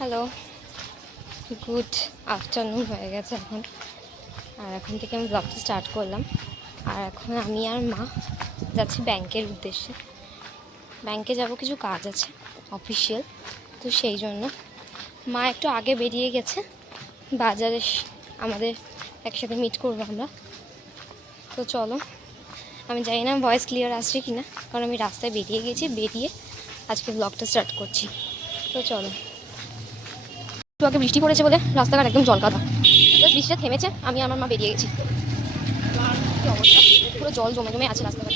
Hello, good afternoon হয়ে গেছে এখন। আর এখন থেকে আমি ব্লগটা স্টার্ট করলাম। আর এখন আমি আর মা যাচ্ছি ব্যাংকের উদ্দেশ্যে। ব্যাংকে যাব, কিছু কাজ আছে অফিসিয়াল, তো সেই জন্য মা একটু আগে বেরিয়ে গেছে। বাজারে আমাদের একসাথে মিট করবো আমরা। তো চলো, আমি জানি না ভয়েস ক্লিয়ার আসছে কি না, কারণ আমি রাস্তায় বেরিয়ে গেছি, বেরিয়ে আজকে ব্লগটা স্টার্ট করছি। তো চলো। একটু আগে বৃষ্টি পড়েছে বলে রাস্তাঘাট একদম জলকাদা। জাস্ট বৃষ্টিটা থেমেছে, আমি আমার মা বেরিয়ে গেছি। কি অবস্থা, পুরো জল জমে জমে আছে রাস্তাঘাট।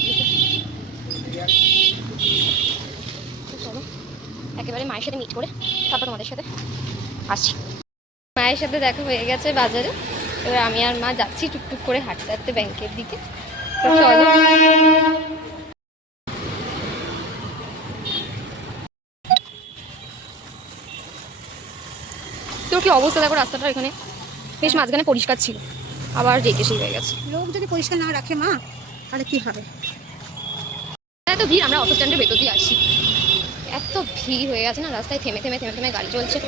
চলো একেবারে মায়ের সাথে মিট করে তারপর তোমাদের সাথে আসছি। মায়ের সাথে দেখা হয়ে গেছে বাজারে। এবার আমি আর মা যাচ্ছি টুকটুক করে হাঁটতে হাঁটতে ব্যাংকের দিকে। তো চলো। তোর কি অবস্থা দেখো রাস্তাটা, এখানে বেশ মাঝখানে পরিষ্কার ছিল, আবার যেতে সেই হয়ে গেছে। লোক যদি পরিষ্কার না রাখে মা, তাহলে কি হবে? এত ভিড়, আমরা অটো স্ট্যান্ডের ভেতর দিয়ে আসছি, এত ভিড় হয়ে গেছে না রাস্তায়, থেমে থেমে থেমে থেমে গাড়ি চলছে।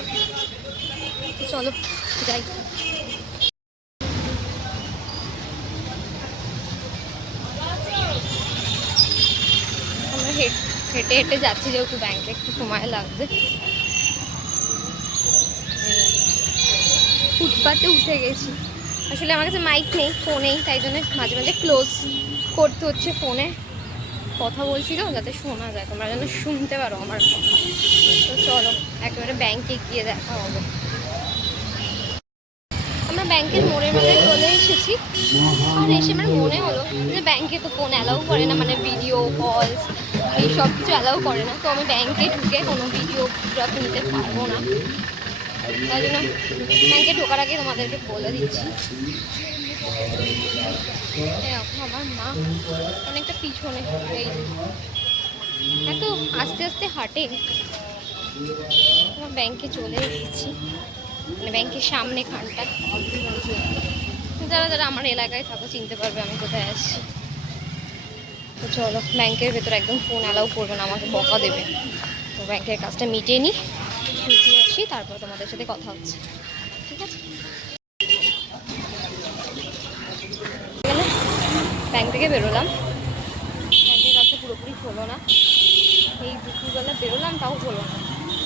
চলো যাই। আমরা হেঁটে হেঁটে যাচ্ছি, যেহেতু ব্যাংকে একটু সময় লাগবে। ফুটপাতে উঠে গেছি। আসলে আমার কাছে মাইক নেই, ফোনেই, তাই জন্য মাঝে মাঝে ক্লোজ করতে হচ্ছে ফোনে। কথা বলছি তো, যাতে শোনা যায়, তোমরা যেন শুনতে পারো আমার কথা। তো চলো একেবারে ব্যাংকে গিয়ে দেখা হবে। আমরা ব্যাংকের মোড়ের মধ্যে চলে এসেছি। আর এসে আমার মনে হলো যে ব্যাংকে তো ফোন অ্যালাউ করে না, মানে ভিডিও কলস এই সব কিছু অ্যালাউ করে না। তো আমি ব্যাংকে ঢুকে কোনো ভিডিওগ্রাফি নিতে পারবো না, তাই জন্য ব্যাংকে ঢোকার আগে তোমাদেরকে বলে দিচ্ছি। আমার মা অনেকটা পিছনে, এই এত আস্তে আস্তে হাঁটে। আমার ব্যাংকে চলে এসেছি, মানে ব্যাংকের সামনে খানটা। যারা যারা আমার এলাকায় থাকো চিনতে পারবে আমি কোথায় আসছি। তো চলো, ব্যাংকের ভেতরে একদম ফোন অ্যালাউ করবে না, আমাকে বকা দেবে। তো ব্যাংকের কাজটা মিটিয়ে নিই, মিটিয়ে আসি, তারপর তোমাদের সাথে কথা হচ্ছে, ঠিক আছে? ব্যাংক থেকে বেরোলাম, ব্যাংকের কাজটা পুরোপুরি হলো না। এই দুপুরবেলা বেরোলাম, তাও হলো না।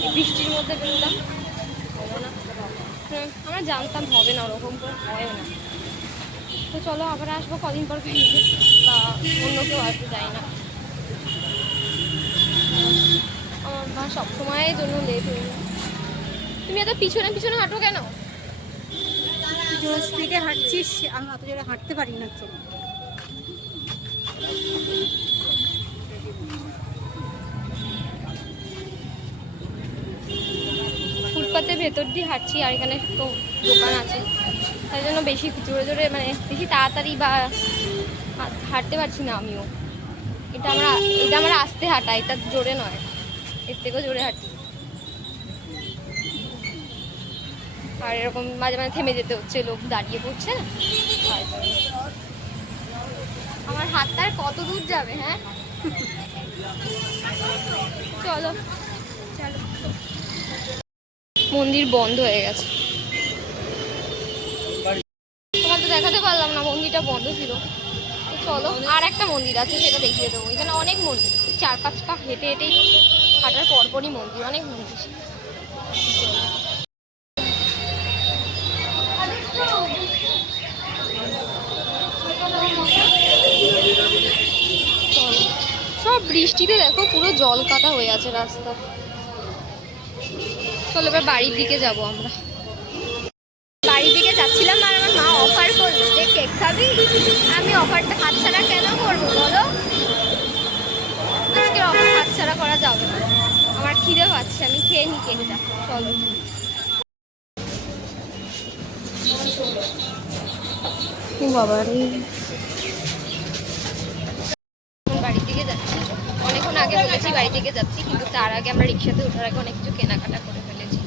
এই বৃষ্টির মধ্যে বেরোলাম, হলো না। আমরা জানতাম হবে না, ওরকম করে হয়ও না। তো চলো আবার আসবো কদিন পর ব্যাংকে, বা অন্য কেউ আসবে, যাই না। আমার মা সবসময়ের জন্য লেট হয়ে যায়। তুমি এত পিছনে পিছনে হাঁটো কেন? জোর স্পিডে হাঁটছিস, আমি অত জোরে হাঁটতে পারি না তো। ফুটপাতের ভেতর দিয়ে হাঁটছি, আর এখানে তো দোকান আছে, তাই জন্য বেশি জোরে জোরে, মানে বেশি তাড়াতাড়ি বা হাঁটতে পারছি না আমিও। এটা আমরা আস্তে হাঁটা, এটা জোরে নয়, এর থেকেও জোরে হাঁটি। আর এরকম মাঝে মাঝে থেমে যেতে হচ্ছে, লোক দাঁড়িয়ে পড়ছে না। আমার হাতটা আর কত দূর যাবে? হ্যাঁ চলো চলো। মন্দির বন্ধ হয়ে গেছে, তোমার তো দেখাতে পারলাম না, মন্দিরটা বন্ধ ছিল। তো চলো, আর একটা মন্দির আছে, সেটা দেখিয়ে দেবো। এখানে অনেক মন্দির, 4-5 পা হেঁটে হেঁটেই হাঁটার পরপরই মন্দির, অনেক মন্দির। সব বৃষ্টিতে দেখো পুরো জল কাদা হয়ে আছে রাস্তা। চলো এবার বাড়ির দিকে যাব আমরা। বাড়ির দিকে যাচ্ছিলাম, আর আমার মা অফার করলো যে কেক খাবি। আমি অফারটা হাতছাড়া কেন করবো বলো? আজকে অফার হাতছাড়া করা যাবে না। আমার খিদে পাচ্ছে, আমি খেয়ে নি কেকটা। চলো বাবারে, বাড়ির দিকে যাচ্ছি। অনেকক্ষণ আগে বলেছি বাড়ি থেকে যাচ্ছি, কিন্তু তার আগে আমরা রিক্সাতে ওঠার আগে অনেক কিছু কেনাকাটা করে ফেলেছি,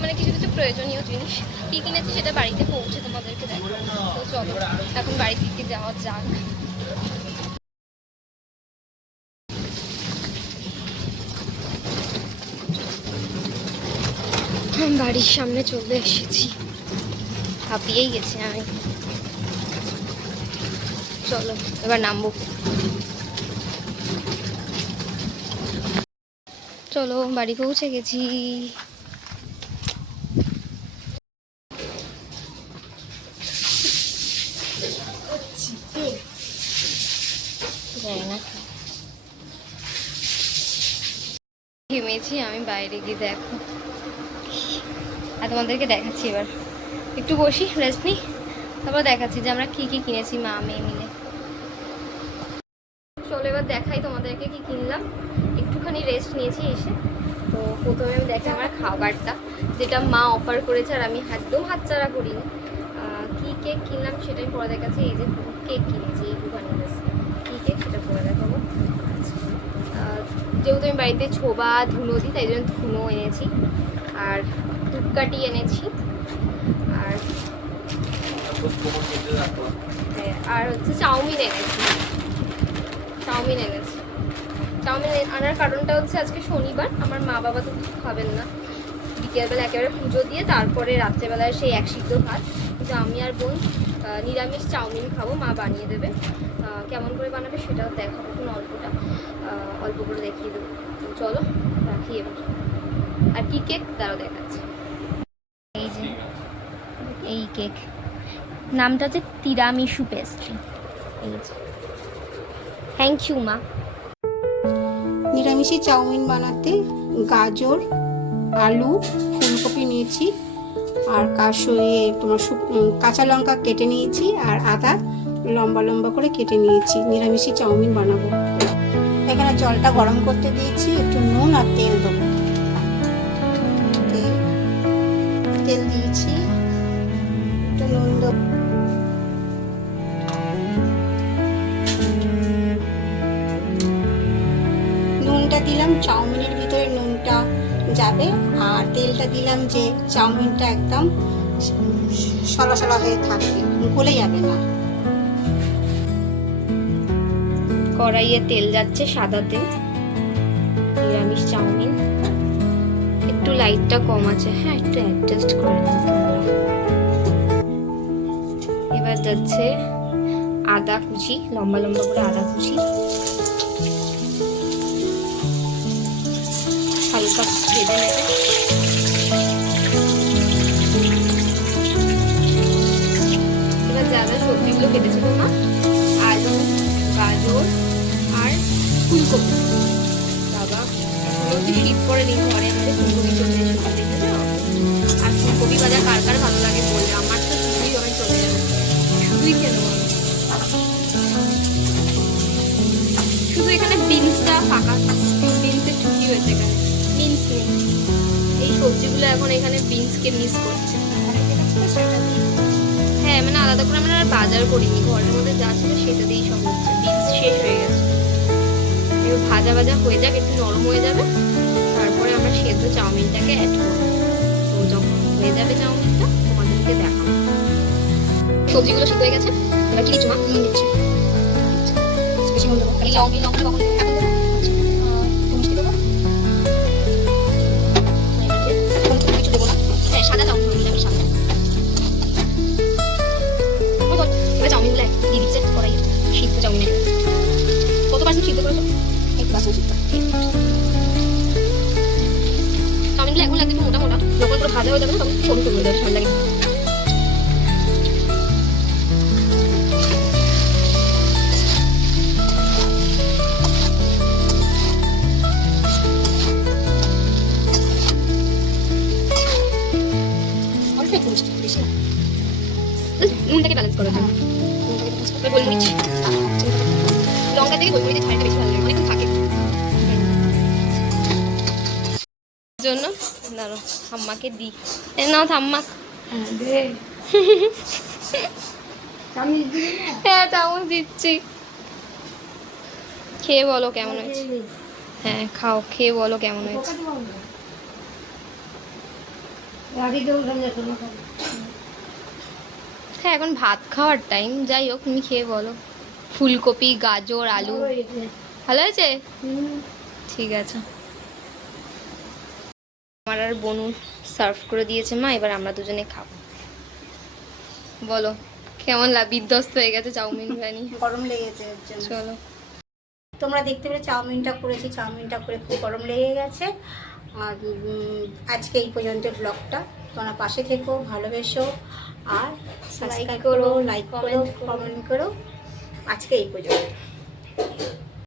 মানে কিছু কিছু প্রয়োজনীয় জিনিস। কী কিনেছি সেটা বাড়িতে পৌঁছে তোমাদেরকে দেখো। তো চলো এখন বাড়ির দিকে যাওয়া যাক। বাড়ির সামনে চলে এসেছি, হাঁপিয়েই গেছি আমি। চলো এবার নামবো। চলো বাড়ি পৌঁছে গেছি। ঘেমেছি আমি বাইরে গিয়ে, দেখো। আর তোমাদেরকে দেখাচ্ছি, এবার একটু বসি, রেস্ট নিই, তারপর দেখাচ্ছি যে আমরা কি কি কিনেছি মা মেয়ে মিলে। চলো এবার দেখাই তোমাদেরকে কি কিনলাম। একটুখানি রেস্ট নিয়েছি এসে। তো প্রথমে আমি দেখি আমার খাবারটা, যেটা মা অফার করেছে আর আমি একদম হাতছাড়া করিনি। কি কেক কিনলাম সেটাই পরে দেখাচ্ছি। এই যে কেক কিনেছি, এইটুখানি বেশ। কী কেক সেটা পরে দেখাবো। যেহেতু আমি বাড়িতে ছোবা ধুনো দিই, তাই জন্য ধুনো এনেছি, আর ধূপকাঠি এনেছি, আর হ্যাঁ, আর হচ্ছে চাউমিন এনেছি। চাউমিন আনার কারণটা হচ্ছে আজকে শনিবার, আমার মা বাবা তো কিছু খাবেন না। বিকেলবেলা একেবারে পুজো দিয়ে তারপরে রাত্রেবেলায় সেই এক সিদ্ধ ভাত, কিন্তু আমি আর বোন নিরামিষ চাউমিন খাবো, মা বানিয়ে দেবে। কেমন করে বানাবে সেটাও দেখাবো, কোনো অল্প করে দেখিয়ে দেবো। চলো রাখি এবার। আর কি কেক তারাও দেখাচ্ছে। এই যে এই কেক, নামটা হচ্ছে তিরামিসু পেস্ট্রি। এই যে, থ্যাংক ইউ মা। নিরামিষি চাউমিন বানাতে গাজর, আলু, ফুলকপি নিয়েছি, আর তোমার কাঁচা লঙ্কা কেটে নিয়েছি, আর আদা লম্বা লম্বা করে কেটে নিয়েছি। নিরামিষি চাউমিন বানাবো। এখানে জলটা গরম করতে দিয়েছি, একটু নুন আর তেল দেবো। তেল দিয়েছি, একটু নুন দেবো। নুনটা দিলাম চাউমিনের ভিতরে, নুনটা যাবে, আর তেলটা দিলাম যে চাউমিনটা একদম সলা সলা হয়ে থাকবে, গলে যাবে না। কড়াইয়ে তেল যাচ্ছে, সাদা তেল। নিরামিষ চাউমিন, একটু লাইটটা কম আছে, হ্যাঁ একটু অ্যাডজাস্ট করে নিন তোমরা। এবার যাচ্ছে আদা কুচি, লম্বা লম্বা করে আদা কুচি, হালকা ভেজে নেবে। এবার যা যা সবজিগুলো কেটেছিল মা, আলু, গাজর আর ফুলকপি। বাবা এখনো তো শীত পড়েনি, ঘরে আমাদের ফুলকপি চলে এসেছে, দেখেছো? আর ফুলকপি ভাজা কার কার ভালো লাগে বললে, আমার তো শুধুই ওখানে চলে যাবে, শুধুই খেতে হবে। শুধু এখানে বিনসটা ফাঁকা, বিনসের ছুটি হয়েছে এখানে, বিনস নেই। এই সবজিগুলো এখন এখানে বিনসকে মিস করছে। হ্যাঁ মানে আলাদা করে আমরা আর বাজার করিনি, ঘরের মধ্যে যা ছিল সেটা দিয়েই সব হচ্ছে। বিনস শেষ হয়ে গেছে, এবার ভাজা ভাজা হয়ে যাক, একটু নরম হয়ে যাবে, তারপরে আমরা সেদ্ধ চাউমিনটাকে অ্যাড করবো। তো যখন হয়ে যাবে চাউমিনটা তোমাদেরকে দেখাবো। সবজিগুলো সিদ্ধ হয়ে গেছে, এবার কি দিচ্ছ মা? নুন দিচ্ছি, এই চাউমিন এখন কখন এখন দেবো? মিষ্টি দেবো, কিছু দেবো না। হ্যাঁ সাদা চাউমিন, নিরামিষ সাদা। এবার চাউমিনগুলো দিয়ে দিচ্ছে কড়াই, সিদ্ধ চাউমিন। কত পার্সেন্ট সিদ্ধ করেছো? 1% সিদ্ধ। চাউমিনগুলো এখন লাগবে মোটা মোটা, যখন পুরো ভাজা হয়ে যাবে না তখন সরু সরু হয়ে যাবে, ঠান্ডা লাগে। নুনটাকে ব্যালেন্স করার জন্য গোলমরিচ, লঙ্কা থেকে গোলমরিচের ঝালটা বেশি ভালো লাগে, অনেকক্ষণ থাকে জন্য। দাঁড়ো ঠাম্মাকে দিই, নাও ঠাম্মা। হ্যাঁ চামচ দিচ্ছি, খেয়ে বলো কেমন হয়েছে। হ্যাঁ খাও, খেয়ে বলো কেমন হয়েছে। হ্যাঁ এখন ভাত খাওয়ার টাইম, যাই হোক তুমি খেয়ে বলো। ফুলকপি, গাজর, আলু ভালো হয়েছে? ঠিক আছে। আমার আর বনু সার্ভ করে দিয়েছে মা, এবার আমরা দুজনে খাবো। বলো কেমন বিধ্বস্ত হয়ে গেছে চাউমিন বানি। গরম লেগেছে এর জন্য। চলো। তোমরা দেখতে পেলে চাউমিনটা করেছি, চাউমিনটা করে খুব গরম লেগে গেছে। আর আজকে এই পর্যন্ত ব্লগটা, তোমরা পাশে থেকো, ভালোবেসো আর সাবস্ক্রাইব করো, লাইক করো, কমেন্ট করো। আজকে এই পর্যন্ত।